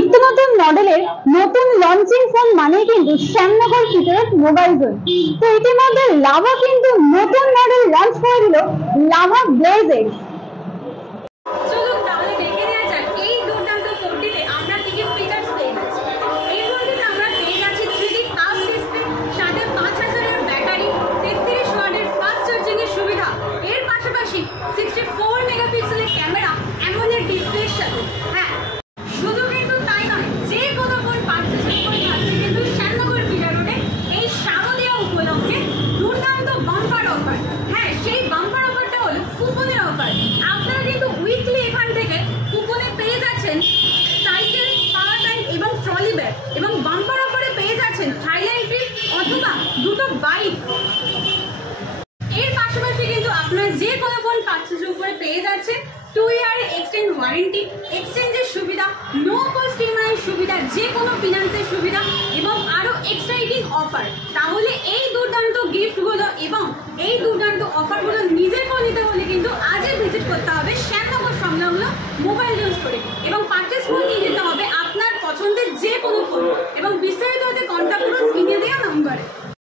নিত্য নতুন মডেলের নতুন লঞ্চিং ফোন মানে কিন্তু শ্যামনগর ফিচারস মোবাইল জোন। তো ইতিমধ্যে লাভা কিন্তু নতুন মডেল লঞ্চ করে দিল, লাভা ব্লেজ এক্স। আপনারা কিন্তু উইকলি এখান থেকে কুপনে পেয়ে যাচ্ছেন সাইকেল, পাওয়ার ব্যাংক এবং ট্রলি ব্যাগ, এবং বাম্পার অফারে পেয়ে যাচ্ছেন থাইল্যান্ড ট্রিপ অথবা দুটো বাইক। এর পাশাপাশি কিন্তু আপনারা যে কোনো ফোন পারচেজের উপরে পেয়ে যাচ্ছেন 2 ইয়ার এক্সচেঞ্জ ওয়ারেন্টি, এক্সচেঞ্জের সুবিধা, নো কস্ট ইএমআই সুবিধা, যে কোনো ফিনান্সের সুবিধা এবং আরো এক্সাইটিং অফার। তাহলে এই দুর্দান্ত গিফটগুলো এবং এই দুর্দান্ত অফারগুলো নিজের ফোন নিতে